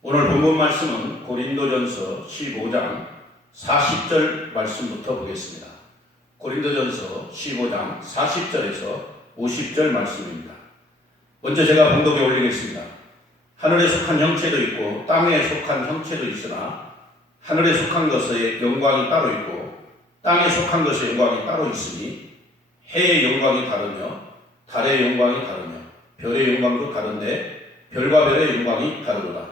오늘 본문 말씀은 고린도전서 15장 40절 말씀부터 보겠습니다. 고린도전서 15장 40절에서 50절 말씀입니다. 먼저 제가 봉독에 올리겠습니다. 하늘에 속한 형체도 있고 땅에 속한 형체도 있으나 하늘에 속한 것의 영광이 따로 있고 땅에 속한 것의 영광이 따로 있으니 해의 영광이 다르며 달의 영광이 다르며 별의 영광도 다른데 별과 별의 영광이 다르도다.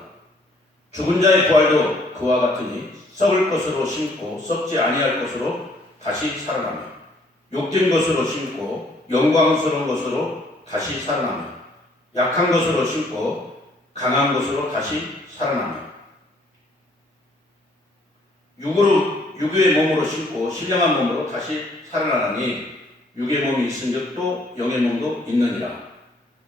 죽은 자의 부활도 그와 같으니 썩을 것으로 심고 썩지 아니할 것으로 다시 살아나며 욕된 것으로 심고 영광스러운 것으로 다시 살아나며 약한 것으로 심고 강한 것으로 다시 살아나며 육의 몸으로 심고 신령한 몸으로 다시 살아나니 육의 몸이 있은즉 또 영의 몸도 있느니라.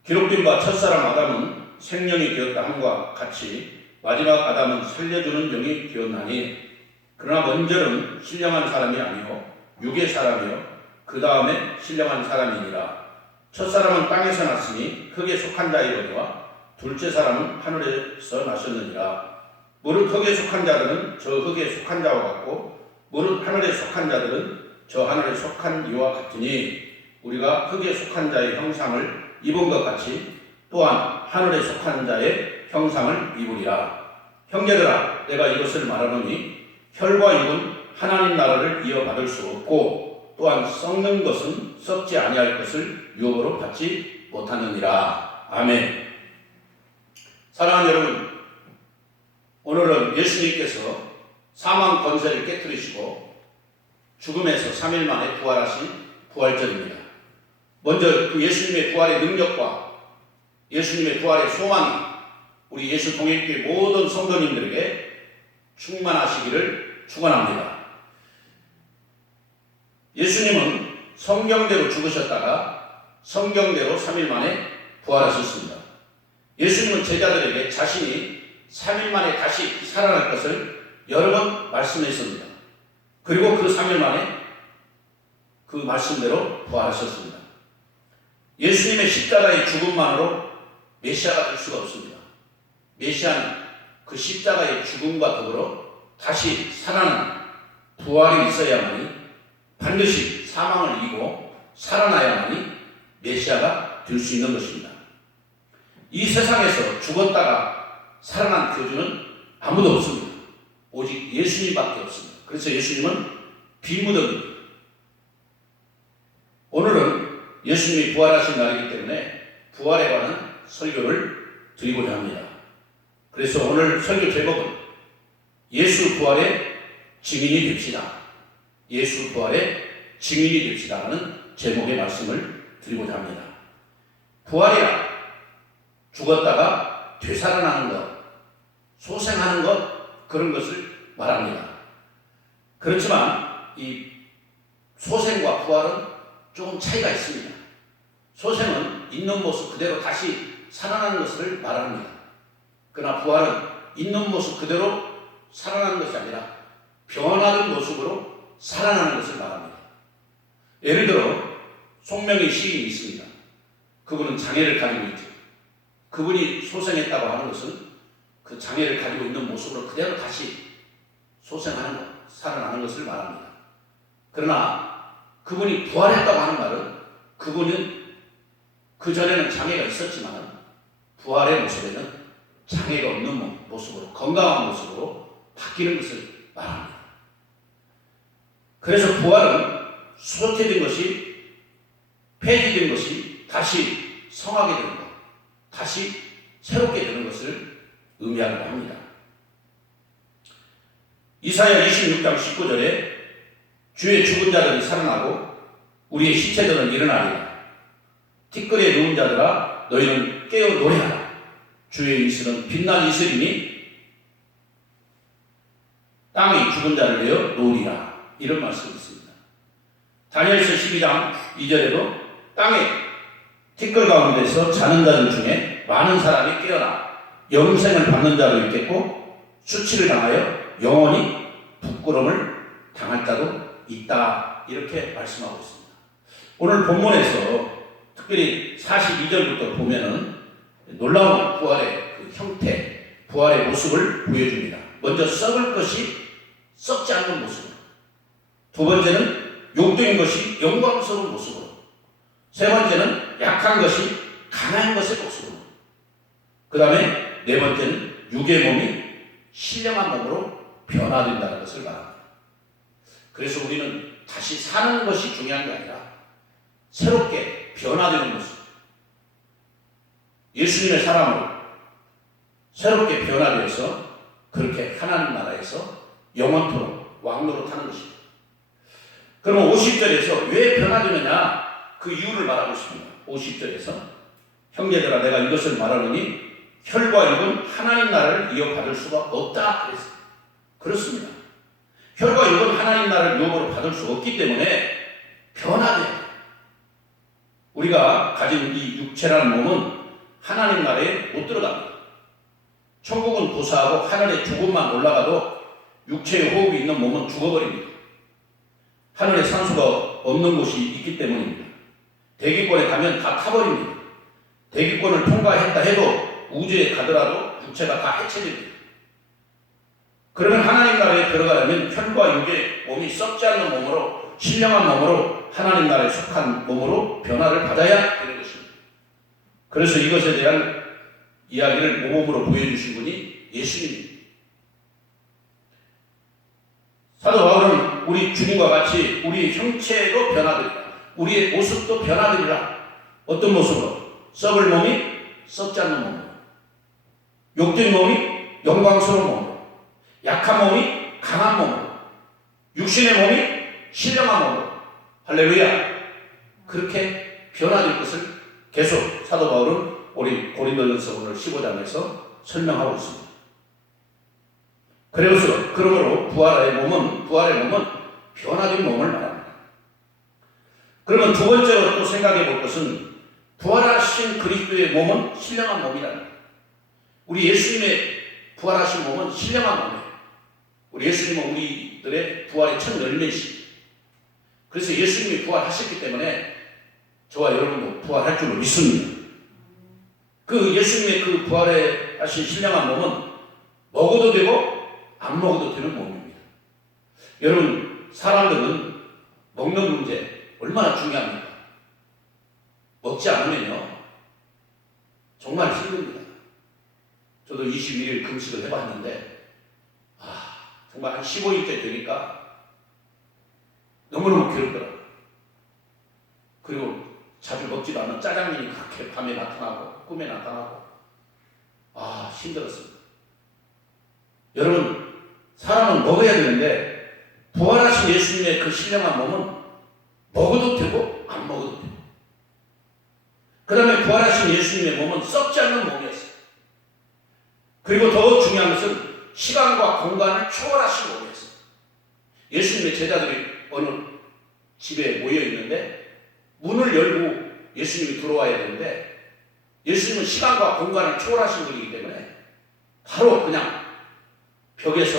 기록된 바 첫사람 아담은 생명이 되었다 함과 같이 마지막 아담은 살려주는 영이 되었나니 그러나 먼저는 신령한 사람이 아니요 육의 사람이요 그 다음에 신령한 사람이니라. 첫사람은 땅에서 났으니 흙에 속한 자이거니와 둘째 사람은 하늘에서 나셨느니라. 무릇 흙에 속한 자들은 저 흙에 속한 자와 같고 무릇 하늘에 속한 자들은 저 하늘에 속한 이와 같으니 우리가 흙에 속한 자의 형상을 입은 것 같이 또한 하늘에 속한 자의 형상을 입으리라. 형제들아, 내가 이것을 말하노니 혈과 육은 하나님 나라를 이어받을 수 없고 또한 썩는 것은 썩지 아니할 것을 유업으로 받지 못하느니라. 아멘. 사랑하는 여러분, 오늘은 예수님께서 사망 권세를 깨뜨리시고 죽음에서 3일 만에 부활하신 부활절입니다. 먼저 그 예수님의 부활의 능력과 예수님의 부활의 소망이 우리 예수 동행교회 모든 성도님들에게 충만하시기를 축원합니다. 예수님은 성경대로 죽으셨다가 성경대로 3일 만에 부활하셨습니다. 예수님은 제자들에게 자신이 3일 만에 다시 살아날 것을 여러 번 말씀했습니다. 그리고 그 3일 만에 그 말씀대로 부활하셨습니다. 예수님의 십자가의 죽음만으로 메시아가 될 수가 없습니다. 메시아는 그 십자가의 죽음과 더불어 다시 살아나는 부활이 있어야만이 반드시 사망을 이기고 살아나야만이 메시아가 될 수 있는 것입니다. 이 세상에서 죽었다가 살아난 교주는 아무도 없습니다. 오직 예수님밖에 없습니다. 그래서 예수님은 비무덤입니다. 오늘은 예수님이 부활하신 날이기 때문에 부활에 관한 설교를 드리고자 합니다. 그래서 오늘 설교 제목은 예수 부활의 증인이 됩시다. 예수 부활의 증인이 됩시다 하는 제목의 말씀을 드리고자 합니다. 부활이라 죽었다가 되살아나는 것, 소생하는 것, 그런 것을 말합니다. 그렇지만 이 소생과 부활은 조금 차이가 있습니다. 소생은 있는 모습 그대로 다시 살아나는 것을 말합니다. 그러나 부활은 있는 모습 그대로 살아나는 것이 아니라 변화된 모습으로 살아나는 것을 말합니다. 예를 들어 송명희 시인이 있습니다. 그분은 장애를 가지고 있죠. 그분이 소생했다고 하는 것은 그 장애를 가지고 있는 모습으로 그대로 다시 소생하는 것, 살아나는 것을 말합니다. 그러나 그분이 부활했다고 하는 말은 그분은 그전에는 장애가 있었지만 부활의 모습에는 장애가 없는 모습으로, 건강한 모습으로 바뀌는 것을 말합니다. 그래서 부활은 수소태된 것이, 폐지된 것이 다시 성하게 되는 것, 다시 새롭게 되는 것을 의미하기도 합니다. 이사야 26장 19절에 주의 죽은 자들이 살아나고 우리의 시체들은 일어나리라. 티끌에 누운 자들아 너희는 깨어 노래하라. 주의 이슬은 빛난 이슬이니 땅이 죽은 자를 내어 놓으리라. 이런 말씀이 있습니다. 다니엘서 12장 2절에도 땅에 티끌 가운데서 자는 자들 중에 많은 사람이 깨어나 영생을 받는 자도 있겠고 수치를 당하여 영원히 부끄러움을 당할 자도 있다. 이렇게 말씀하고 있습니다. 오늘 본문에서 특별히 42절부터 보면은 놀라운 부활의 그 형태, 부활의 모습을 보여줍니다. 먼저 썩을 것이 썩지 않는 모습으로, 두 번째는 욕된 것이 영광스러운 모습으로, 세 번째는 약한 것이 강한 것의 모습으로, 그 다음에 네 번째는 육의 몸이 신령한 몸으로 변화된다는 것을 말합니다. 그래서 우리는 다시 사는 것이 중요한 게 아니라 새롭게 변화되는 모습, 예수님의 사람으로 새롭게 변화되어서 그렇게 하나님 나라에서 영원토록 왕노릇 하는 것입니다. 그러면 50절에서 왜 변화되느냐, 그 이유를 말하고 있습니다. 50절에서 형제들아 내가 이것을 말하노니 혈과 육은 하나님 나라를 이어받을 수가 없다 그랬어요. 그렇습니다. 혈과 육은 하나님 나라를 유업으로 받을 수 없기 때문에 변화돼요. 우리가 가진 이 육체라는 몸은 하나님 나라에 못 들어갑니다. 천국은 고사하고 하늘에 조금만 올라가도 육체의 호흡이 있는 몸은 죽어버립니다. 하늘에 산소가 없는 곳이 있기 때문입니다. 대기권에 가면 다 타버립니다. 대기권을 통과했다 해도 우주에 가더라도 육체가 다 해체됩니다. 그러면 하나님 나라에 들어가려면 혈과 육의 몸이 썩지 않는 몸으로, 신령한 몸으로, 하나님 나라에 속한 몸으로 변화를 받아야 되는 것입니다. 그래서 이것에 대한 이야기를 모범으로 보여주신 분이 예수님입니다. 사도 바울은 우리 주님과 같이 우리 형체도 변화되리라, 우리의 모습도 변화되리라. 어떤 모습으로? 썩을 몸이 썩지 않는 몸으로, 욕된 몸이 영광스러운 몸으로, 약한 몸이 강한 몸으로, 육신의 몸이 신령한 몸으로, 할렐루야, 그렇게 변화될 것을 계속 사도 바울은 우리 고린도전서 오늘 15장에서 설명하고 있습니다. 그래서 그러므로 부활의 몸은 변화된 몸을 말합니다. 그러면 두 번째로 또 생각해 볼 것은 부활하신 그리스도의 몸은 신령한 몸이라는 거예요. 우리 예수님의 부활하신 몸은 신령한 몸이에요. 우리 예수님은 우리들의 부활의 첫 열매이십니다. 그래서 예수님이 부활하셨기 때문에 저와 여러분도 부활할 줄로 믿습니다. 그 예수님의 그 부활에 하신 신령한 몸은 먹어도 되고 안 먹어도 되는 몸입니다. 여러분, 사람들은 먹는 문제 얼마나 중요합니까? 먹지 않으면요 정말 힘듭니다. 저도 21일 금식을 해봤는데 정말 한 15일째 되니까 너무너무 괴롭더라고요. 그리고 자주 먹지도 않은 짜장면이 그렇게 밤에 나타나고 꿈에 나타나고 힘들었습니다. 여러분, 사람은 먹어야 되는데 부활하신 예수님의 그 신령한 몸은 먹어도 되고 안 먹어도 되고, 그 다음에 부활하신 예수님의 몸은 썩지 않는 몸이었어요. 그리고 더 중요한 것은 시간과 공간을 초월하신 몸이었어요. 예수님의 제자들이 어느 집에 모여 있는데 문을 열고 예수님이 들어와야 되는데 예수님은 시간과 공간을 초월하신 분이기 때문에 바로 그냥 벽에서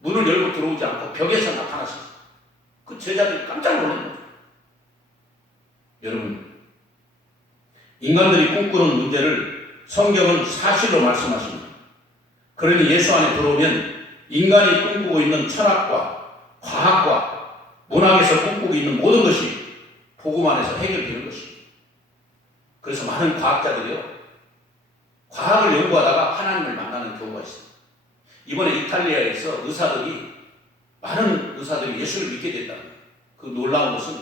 문을 열고 들어오지 않고 벽에서 나타나셨어요. 그 제자들이 깜짝 놀란 거예요. 여러분, 인간들이 꿈꾸는 문제를 성경은 사실로 말씀하십니다. 그러니 예수 안에 들어오면 인간이 꿈꾸고 있는 철학과 과학과 문학에서 꿈꾸고 있는 모든 것이 복음 안에서 해결되는 것입니다. 그래서 많은 과학자들이요 과학을 연구하다가 하나님을 만나는 경우가 있습니다. 이번에 이탈리아에서 많은 의사들이 예수를 믿게 됐다는 거예요. 그 놀라운 것은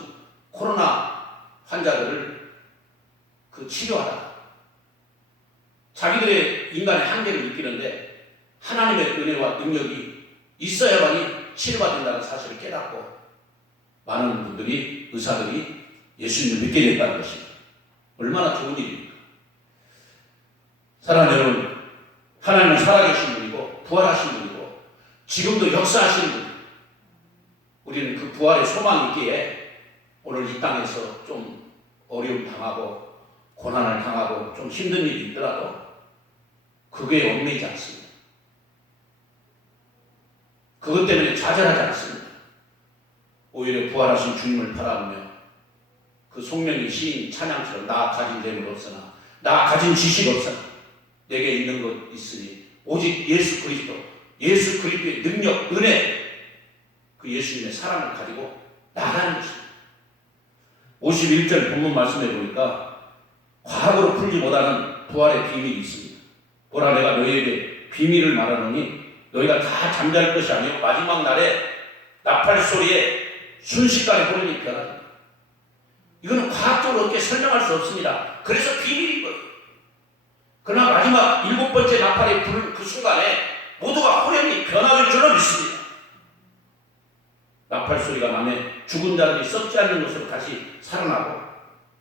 코로나 환자들을 치료하다가 자기들의 인간의 한계를 느끼는데 하나님의 은혜와 능력이 있어야만이 치료가 된다는 사실을 깨닫고 많은 분들이, 의사들이 예수님을 믿게 됐다는 것입니다. 얼마나 좋은 일입니까? 사랑하는 여러분, 하나님은 살아계신 분이고 부활하신 분이고 지금도 역사하시는 분이에요. 우리는 그 부활의 소망이 있기에 오늘 이 땅에서 좀 어려움 당하고 고난을 당하고 좀 힘든 일이 있더라도 그거에 얽매이지 않습니다. 그것 때문에 좌절하지 않습니다. 오히려 부활하신 주님을 바라보며 그 송명의 시인 찬양처럼 나 가진 재물 없으나 나 가진 지식 없으나 내게 있는 것 있으니 오직 예수 그리스도, 예수 그리스도의 능력, 은혜, 그 예수님의 사랑을 가지고 나가는 것입니다. 51절 본문 말씀해 보니까 과학으로 풀지 못하는 부활의 비밀이 있습니다. 보라, 내가 너희에게 비밀을 말하노니 너희가 다 잠잘 것이 아니요 마지막 날에 나팔 소리에 순식간에 호련히 변하리라. 이거는 과학적으로 어떻게 설명할 수 없습니다. 그래서 비밀인 거예요. 그러나 마지막 7번째 나팔이 부는 그 순간에 모두가 호련히 변화될 줄로 믿습니다. 나팔 소리가 나면 죽은 자들이 썩지 않는 것으로 다시 살아나고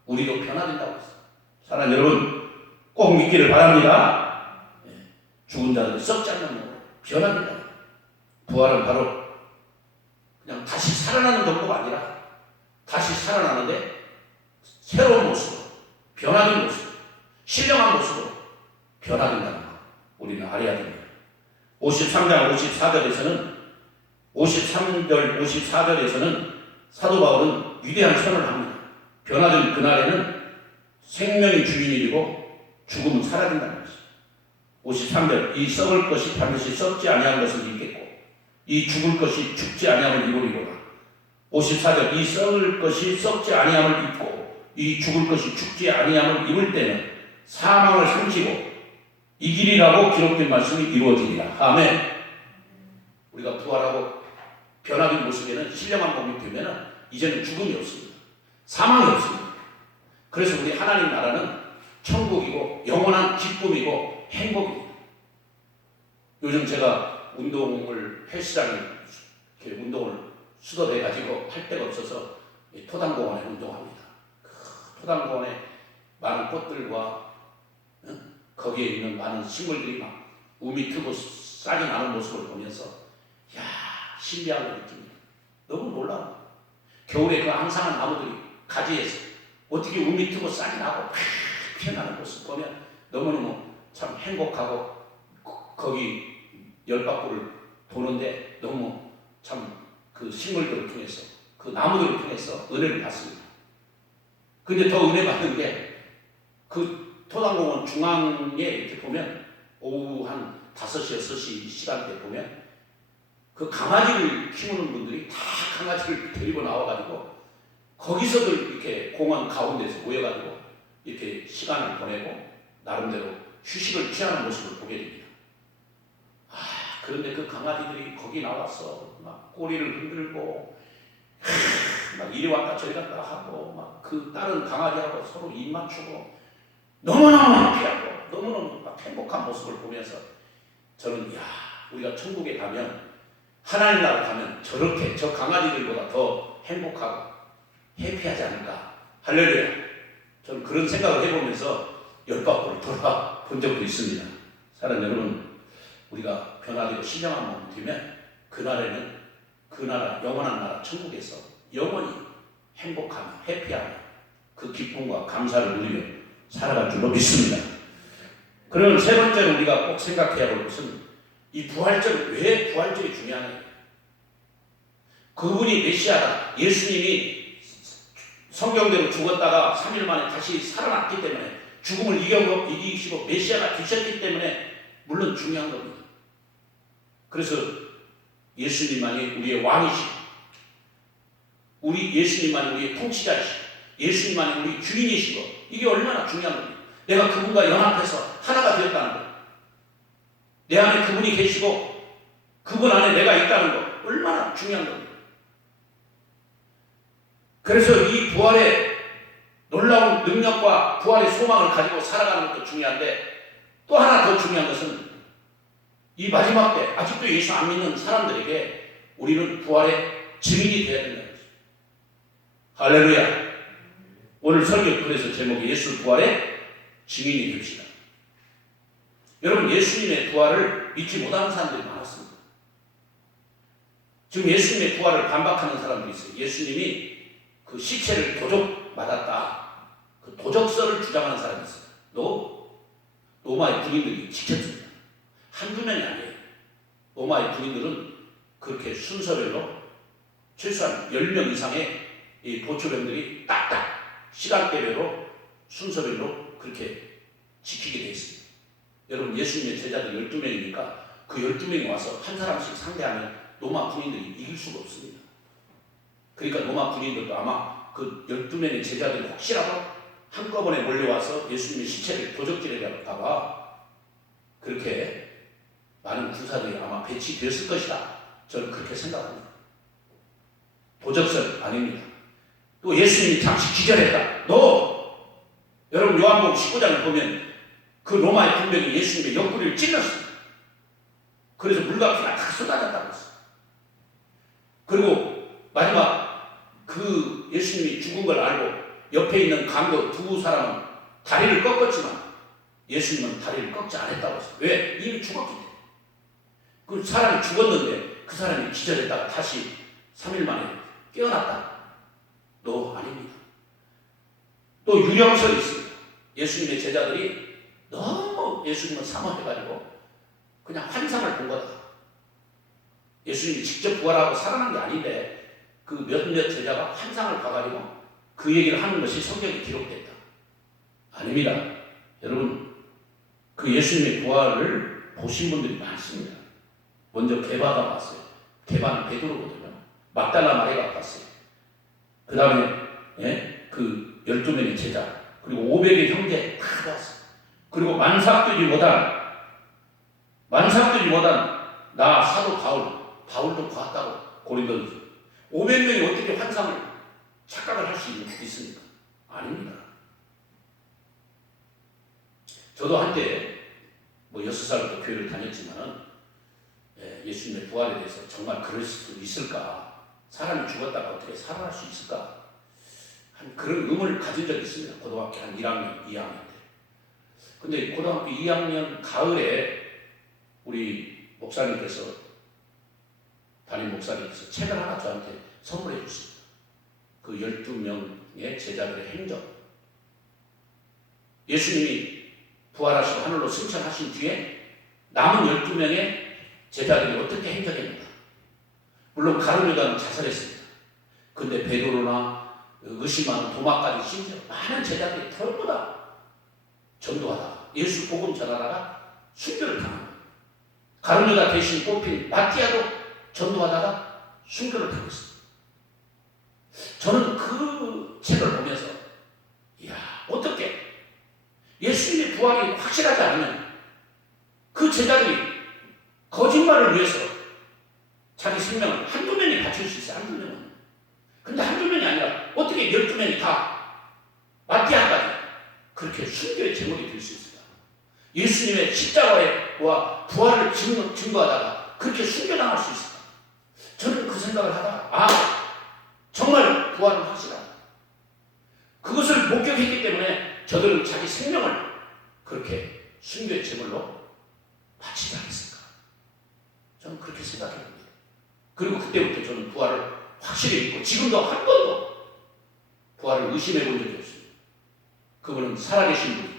우리도 변화된다고 했어요. 사랑하는 여러분, 꼭 믿기를 바랍니다. 죽은 자들이 썩지 않는 것으로 변화된다. 부활은 바로 그냥 다시 살아나는 정도가 아니라 다시 살아나는데 새로운 모습으로, 변화된 모습으로, 신령한 모습으로 변화된다는 것 우리는 알아야 됩니다. 53장 54절에서는 사도 바울은 위대한 선언을 합니다. 변화된 그날에는 생명이 주인이고 죽음은 사라진다는 것입니다. 53절, 이 썩을 것이 반드시 썩지 아니한 것을 입겠고 이 죽을 것이 죽지 아니함을 입으리로라. 54절, 이 썩을 것이 썩지 아니함을 입고 이 죽을 것이 죽지 아니함을 입을 때는 사망을 삼키고 이기리라고 기록된 말씀이 이루어지리라. 아멘. 우리가 부활하고 변화된 모습에는 신령한 몸이 되면 이제는 죽음이 없습니다. 사망이 없습니다. 그래서 우리 하나님 나라는 천국이고 영원한 기쁨이고 행복입니다. 요즘 제가 운동을 헬스장에 이렇게 운동을 수도돼 가지고 할 데가 없어서 토담공원에 운동합니다. 그 토담공원에 많은 꽃들과 거기에 있는 많은 식물들이 막 우미 트고 싹이 나는 모습을 보면서 야, 신비한 걸 느낍니다. 너무 놀라워. 겨울에 그 앙상한 나무들이 가지에서 어떻게 우미 트고 싹이 나고 피어나는 모습 보면 너무너무 참 행복하고 거기 열바구를 도는데 너무 참 그 식물들을 통해서 그 나무들을 통해서 은혜를 받습니다. 근데 더 은혜 받는 게 그 토담공원 중앙에 이렇게 보면 오후 한 5시, 6시 시간대 보면 그 강아지를 키우는 분들이 다 강아지를 데리고 나와가지고 거기서들 이렇게 공원 가운데서 모여가지고 이렇게 시간을 보내고 나름대로 휴식을 취하는 모습을 보게 됩니다. 그런데 그 강아지들이 거기 나와서 막 꼬리를 흔들고 막 이리 왔다 저리 갔다 하고 막 그 다른 강아지하고 서로 입 맞추고 너무너무 해피하고 너무너무 막 행복한 모습을 보면서 저는 우리가 천국에 가면 하나님 나라 가면 저렇게 저 강아지들보다 더 행복하고 해피하지 않을까. 할렐루야. 저는 그런 생각을 해보면서 열바구를 돌아본 적도 있습니다. 사랑하는 여러분, 우리가 변화되고 신령한 몸이 되면 그날에는 그 나라, 영원한 나라 천국에서 영원히 행복하며 해피하며 그 기쁨과 감사를 누리며 살아갈 줄로 믿습니다. 그러면 세 번째로 우리가 꼭 생각해야 할 것은 이 부활절, 왜 부활절이 중요하냐. 그분이 메시아다. 예수님이 성경대로 죽었다가 3일 만에 다시 살아났기 때문에 죽음을 이기시고 메시아가 되셨기 때문에 물론 중요한 겁니다. 그래서 예수님만이 우리의 왕이시고 예수님만이 우리의 통치자이시고 예수님만이 우리 주인이시고 이게 얼마나 중요한 겁니다. 내가 그분과 연합해서 하나가 되었다는 것, 내 안에 그분이 계시고 그분 안에 내가 있다는 것 얼마나 중요한 겁니다. 그래서 이 부활의 놀라운 능력과 부활의 소망을 가지고 살아가는 것도 중요한데 또 하나 더 중요한 것은 이 마지막 때 아직도 예수 안 믿는 사람들에게 우리는 부활의 증인이 되어야 된다는 것입니다. 할렐루야. 오늘 설교편에서 제목이 예수 부활의 증인이 됩시다. 여러분, 예수님의 부활을 믿지 못하는 사람들이 많았습니다. 지금 예수님의 부활을 반박하는 사람들이 있어요. 예수님이 그 시체를 도적 맞았다. 그 도적설을 주장하는 사람이 있어요. 로마의 군인들이 지켰습니다. 한두 명이 아니에요. 로마의 군인들은 그렇게 순서별로 최소한 10명 이상의 이 보초병들이 딱딱 시간대별로 순서별로 그렇게 지키게 되어 있습니다. 여러분 예수님의 제자들 12명이니까 그 12명이 와서 한 사람씩 상대하면 로마 군인들이 이길 수가 없습니다. 그러니까 로마 군인들도 아마 그 12명의 제자들이 혹시라도 한꺼번에 몰려와서 예수님의 시체를 도적질할까 봐 그렇게 많은 군사들이 아마 배치되었을 것이다. 저는 그렇게 생각합니다. 도적설 아닙니다. 또 예수님이 잠시 기절했다. 여러분 요한복음 19장을 보면 그 로마의 군병이 예수님의 옆구리를 찔렀습니다. 그래서 물과 피가 다 쏟아졌다고 했어요. 그리고 마지막 그 예수님이 죽은 걸 알고 옆에 있는 강도 두 사람은 다리를 꺾었지만 예수님은 다리를 꺾지 않았다고 했어요. 왜? 이미 죽었기 때문에. 그 사람이 죽었는데 그 사람이 기절했다가 다시 3일 만에 깨어났다. 아닙니다. 또 유령설이 있습니다. 예수님의 제자들이 너무 예수님을 사모해가지고 그냥 환상을 본 거다. 예수님이 직접 부활하고 살아난 게 아닌데 그 몇몇 제자가 환상을 봐가지고 그 얘기를 하는 것이 성경에 기록됐다. 아닙니다. 여러분 그 예수님의 부활을 보신 분들이 많습니다. 먼저 게바가 봤어요. 게바는 베드로거든요. 막달라 마리아가 봤어요. 그 다음에 그 12명의 제자 그리고 500의 형제 다 봤어요. 그리고 만삭들이 못한 나 사도 바울도 봤다고 고린도전서 500명이 어떻게 환상을 착각을 할 수 있습니까? 아닙니다. 저도 한때 6살부터 교회를 다녔지만은 예수님의 부활에 대해서 정말 그럴 수 있을까? 사람이 죽었다가 어떻게 살아날 수 있을까? 한 그런 의문을 가진 적이 있습니다. 고등학교 한 1학년, 2학년 때. 근데 고등학교 2학년 가을에 우리 담임 목사님께서 책을 하나 저한테 선물해 주셨습니다. 그 12명의 제자들의 행적. 예수님이 부활하시고 하늘로 승천하신 뒤에 남은 12명의 제자들이 어떻게 행적했는가. 물론 가룟유다는 자살했습니다. 근데 베드로나 의심하는 도마까지 심지어 많은 제자들이 전부 다 전도하다가 예수 복음 전하다가 순교를 당합니다. 가룟유다 대신 뽑힌 마띠아도 전도하다가 순교를 당했습니다. 저는 그 책을 보면서 어떻게 예수님의 부활이 확실하지 않으면 그 제자들이 거짓말을 위해서 자기 생명을 한두 명이 바칠 수 있어요. 한두 명은. 근데 한두 명이 아니라 어떻게 12명이 다 마띠아까지 그렇게 순교의 제목이 될 수 있을까? 예수님의 십자가와 부활을 증거하다가 그렇게 순교당할 수 있을까? 저는 그 생각을 하다가 정말 부활은 확실하다. 그것을 목격했기 때문에 저들은 자기 생명을 그렇게 순교의 제물로 바치지 않았을까? 저는 그렇게 생각해봅니다. 그리고 그때부터 저는 부활을 확실히 믿고 지금도 한 번도 부활을 의심해 본 적이 없습니다. 그분은 살아계신 분이에요.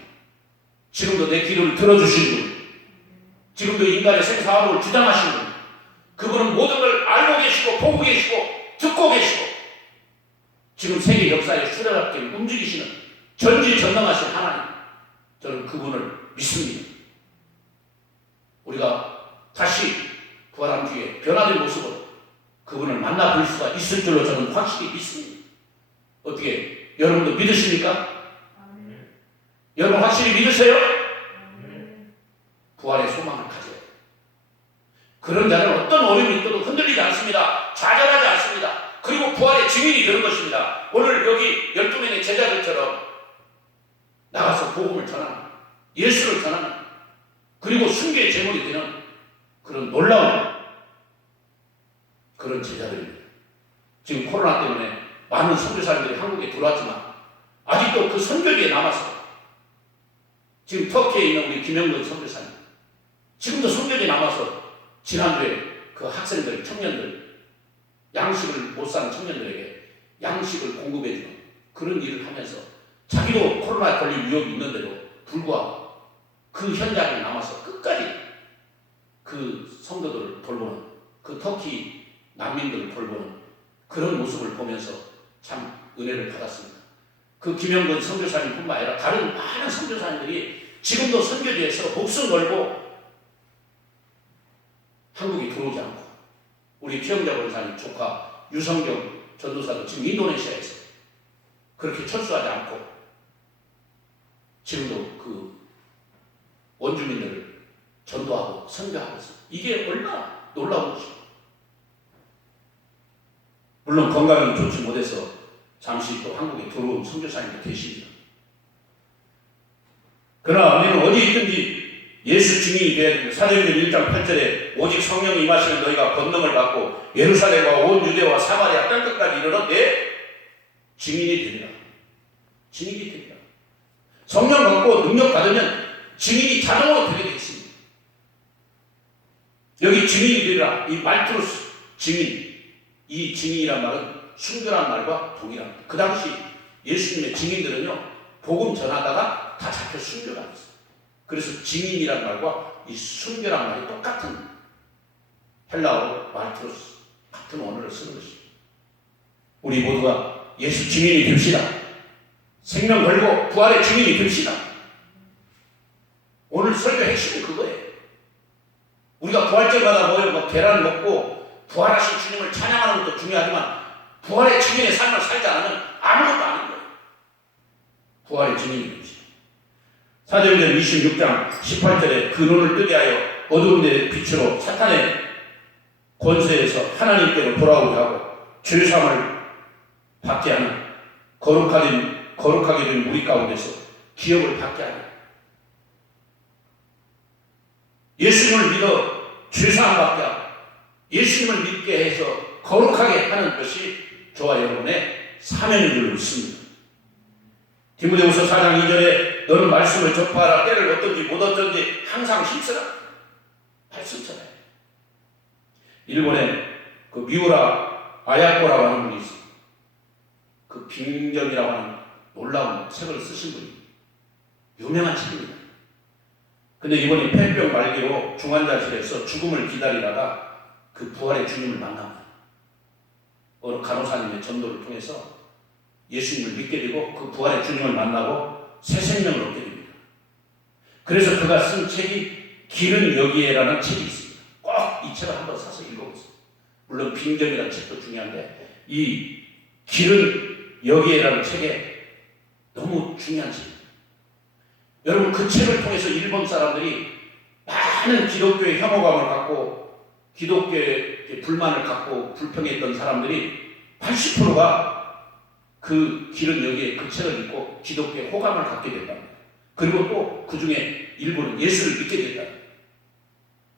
지금도 내 기도를 들어주신 분, 지금도 인간의 생사화복을 주장하신 분, 그분은 모든 걸 알고 계시고 보고 계시고 듣고 계시고 지금 세계 역사에 수레답게 움직이시는 전지전능하신 하나님, 저는 그분을 믿습니다. 우리가 다시 부활한 뒤에 변화된 모습으로 그분을 만나볼 수가 있을 줄로 저는 확실히 믿습니다. 어떻게 여러분도 믿으십니까? 여러분 확실히 믿으세요? 부활의 소망을 가져야 돼요. 그런 자는 어떤 어려움이 있어도 흔들리지 않습니다. 좌절하지 않습니다. 그리고 부활의 증인이 되는 것입니다. 오늘 여기 12명의 제자들처럼 나가서 복음을 전하는, 예수를 전하는, 그리고 순교의 제목이 되는 그런 놀라운 그런 제자들입니다. 지금 코로나 때문에 많은 선교사님들이 한국에 들어왔지만 아직도 그 선교지에 남아서 지금 터키에 있는 우리 김영근 선교사님, 지금도 선교지에 남아서 지난주에 그 학생들, 청년들, 양식을 못 사는 청년들에게 양식을 공급해주는 그런 일을 하면서 자기도 코로나에 걸릴 위험이 있는데도 불구하고 그 현장에 남아서 끝까지 그 성도들을 돌보는, 그 터키 난민들을 돌보는 그런 모습을 보면서 참 은혜를 받았습니다. 그 김영근 선교사님뿐만 아니라 다른 많은 선교사님들이 지금도 선교지에서 목숨 걸고 한국에 들어오지 않고, 우리 최영자 권사님 조카 유성경 전도사도 지금 인도네시아에서 그렇게 철수하지 않고 지금도 그 원주민들을 전도하고 선교하고 있어요. 이게 얼마나 놀라운 것이고, 물론 건강이 좋지 못해서 잠시 또 한국에 들어온 선교사님도 계십니다. 그러나 우리는 어디 있든지 예수 증인이 되어야 됩니다. 사도행전 1장 8절에 오직 성령이 임하시면 너희가 권능을 받고 예루살렘과 온 유대와 사마리아 땅끝까지 이르러 내 증인이 되리라. 증인이 되리라. 성령 받고 능력 받으면 증인이 자동으로 되게 되어 있습니다. 여기 증인이 되리라. 이 말투로스 증인. 이 증인이란 말은 순교란 말과 동일합니다. 그 당시 예수님의 증인들은요, 복음 전하다가 다 잡혀 순교를 했어요. 그래서 증인이란 말과 이 순교란 말이 똑같은 헬라어로 말투로스, 같은 언어를 쓰는 것입니다. 우리 모두가 예수 증인이 됩시다. 생명 걸고 부활의 증인이 됩시다. 오늘 설교 핵심은 그거예요. 우리가 부활절마다 모여 계란을 먹고 부활하신 주님을 찬양하는 것도 중요하지만 부활의 증인의 삶을 살지 않으면 아무것도 아닌 거예요. 부활의 증인이 됩시다. 사도행전 26장 18절에 그 눈을 뜨게 하여 어두운 데 빛으로 사탄의 권세에서 하나님께로 돌아오게 하고 죄사함을 받게 하는 거룩하게 된 우리 가운데서 기업을 받게 하는, 예수님을 믿어 죄사함 받게 하고 예수님을 믿게 해서 거룩하게 하는 것이 저와 여러분의 사명인 줄 믿습니다. 디모데후서 4장 2절에 너는 말씀을 접하라. 때를 얻든지 못 얻든지 항상 힘쓰라. 말씀처럼. 일본에 그 미우라 아야코라고 하는 분이 있어요. 그 빙정이라고 하는 놀라운 책을 쓰신 분이 유명한 책입니다. 근데 이번에 폐병 말기로 중환자실에서 죽음을 기다리다가 그 부활의 주님을 만납니다. 어느 간호사님의 전도를 통해서 예수님을 믿게 되고 그 부활의 주님을 만나고 새 생명을 얻게 됩니다. 그래서 그가 쓴 책이 길은 여기에라는 책이 있습니다. 꼭 이 책을 한번 사서 읽어보세요. 물론 빙정이라는 책도 중요한데 이 길은 여기에라는 책에 너무 중요한 책입니다. 여러분, 그 책을 통해서 일본 사람들이 많은 기독교의 혐오감을 갖고 기독교에 불만을 갖고 불평했던 사람들이 80%가 그 길은 여기에 그 책을 읽고 기독교에 호감을 갖게 된답니다. 그리고 또 그 중에 일부는 예수를 믿게 된다.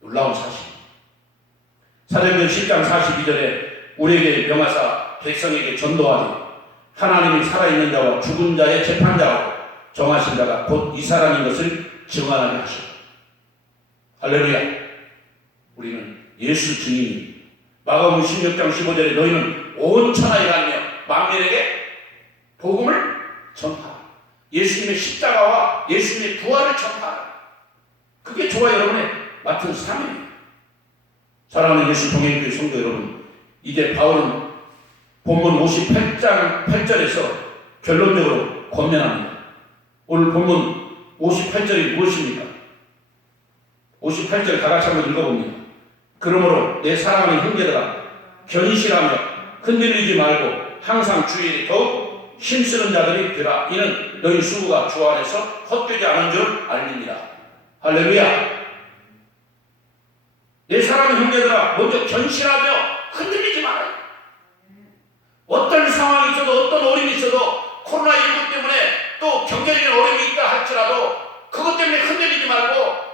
놀라운 사실입니다. 사도행전 10장 42절에 우리에게 명하사 백성에게 전도하되 하나님이 살아있는 자와 죽은 자의 재판자로 정하신 자가 곧 이 사람인 것을 증언하게 하시오. 할렐루야. 우리는 예수 증인입니다. 마가복음 16장 15절에 너희는 온 천하에 다니며 만민에게 복음을 전파하라. 예수님의 십자가와 예수님의 부활을 전파하라. 그게 저와 여러분의 맡은 사명입니다. 사랑하는 예수 동행교회 성도 여러분, 이제 바울은 본문 58장 8절에서 결론적으로 권면합니다. 오늘 본문 58절이 무엇입니까? 58절 다 같이 한번 읽어봅니다. 그러므로 내 사랑하는 형제들아, 견실하며 흔들리지 말고 항상 주의 일에 더욱 힘쓰는 자들이 되라. 이는 너희 수고가 주 안에서 헛되지 않은 줄 알립니다. 할렐루야. 내 사랑하는 형제들아, 먼저 견실하며 흔들리지 말아요. 어떤 상황이 있어도 어떤 어려움이 있어도 코로나19 때문에 또 경제적인 어려움이 있다 할지라도 그것 때문에 흔들리지 말고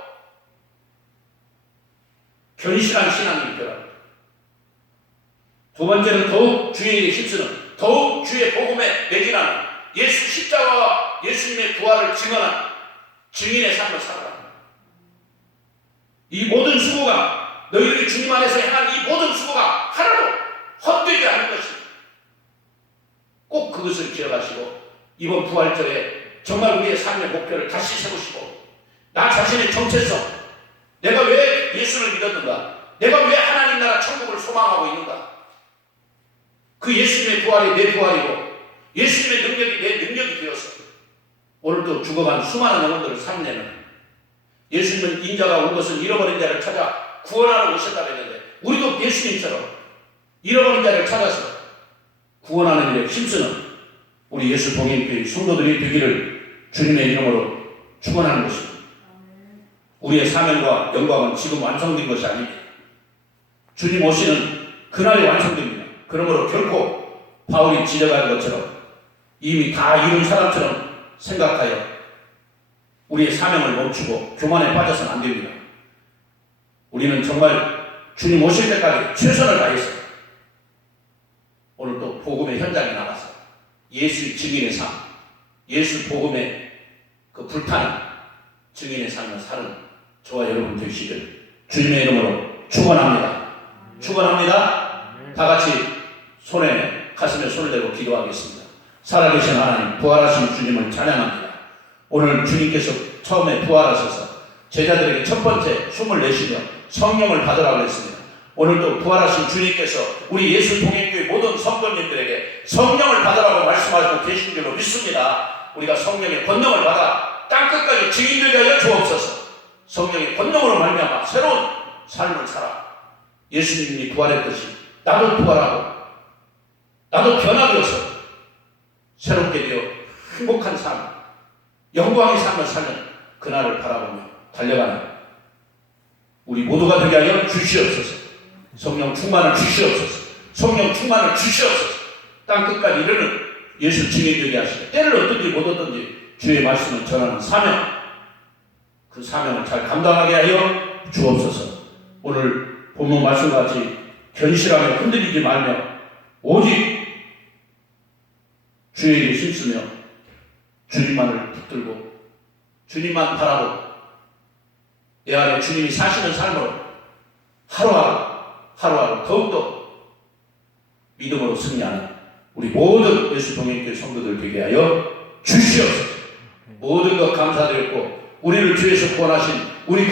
견실한 신앙이 되라. 두 번째는 더욱 주의 일에 힘쓰는, 더욱 주의 복음에 매진하는, 예수 십자가와 예수님의 부활을 증언하는 증인의 삶을 살아라. 이 모든 수고가, 너희들이 주님 안에서 행한 이 모든 수고가 하나도 헛되지 않은 것입니다. 꼭 그것을 기억하시고 이번 부활절에 정말 우리의 삶의 목표를 다시 세우시고 나 자신의 정체성, 내가 왜 예수를 믿었는가, 내가 왜 하나님 나라 천국을 소망하고 있는가, 그 예수님의 부활이 내 부활이고 예수님의 능력이 내 능력이 되어서 오늘도 죽어간 수많은 영혼들을 살려내는 예수님은 인자가 온 것은 잃어버린 자를 찾아 구원하러 오셨다고 했는데 우리도 예수님처럼 잃어버린 자를 찾아서 구원하는 일에 힘쓰는 우리 예수 동행교회 성도들이 되기를 주님의 이름으로 축원하는 것입니다. 우리의 사명과 영광은 지금 완성된 것이 아닙니다. 주님 오시는 그날이 완성됩니다. 그러므로 결코 바울이 지적하는 것처럼 이미 다 이룬 사람처럼 생각하여 우리의 사명을 멈추고 교만에 빠져서는 안 됩니다. 우리는 정말 주님 오실 때까지 최선을 다해서 오늘 또 복음의 현장에 나가서 예수의 증인의 삶, 예수 복음의 그 불타는 증인의 삶을 사는 저와 여러분 되시길 주님의 이름으로 축원합니다. 축원합니다. 다 같이 손에 가슴에 손을 대고 기도하겠습니다. 살아계신 하나님, 부활하신 주님을 찬양합니다. 오늘 주님께서 처음에 부활하셔서 제자들에게 첫 번째 숨을 내쉬며 성령을 받으라고 했습니다. 오늘도 부활하신 주님께서 우리 예수 동행교회 모든 성도님들에게 성령을 받으라고 말씀하시고 계신 줄로 믿습니다. 우리가 성령의 권능을 받아 땅끝까지 증인되게 하여 주옵소서. 성령의 권능으로 말미암아 새로운 삶을 살아 예수님이 부활했듯이 나도 부활하고 나도 변화되어서 새롭게 되어 행복한 삶, 영광의 삶을 사는 그날을 바라보며 달려가는 우리 모두가 되게 하여 주시옵소서. 성령 충만을 주시옵소서. 성령 충만을 주시옵소서. 땅끝까지 이르는 예수 증인되게 하시고 때를 얻든지 못 얻든지 주의 말씀을 전하는 사명, 그 사명을 잘 감당하게 하여 주옵소서. 오늘 본문 말씀과 같이 견실하게 흔들리지 말며 오직 주에게 힘쓰며 주님만을 붙들고 주님만 바라보고 내 안에 주님이 사시는 삶으로 하루하루 더욱더 믿음으로 승리하는 우리 모든 예수 동행교회 성도들 되게 하여 주시옵소서. 모든 것 감사드렸고 우리를 주에서 구원하신 우리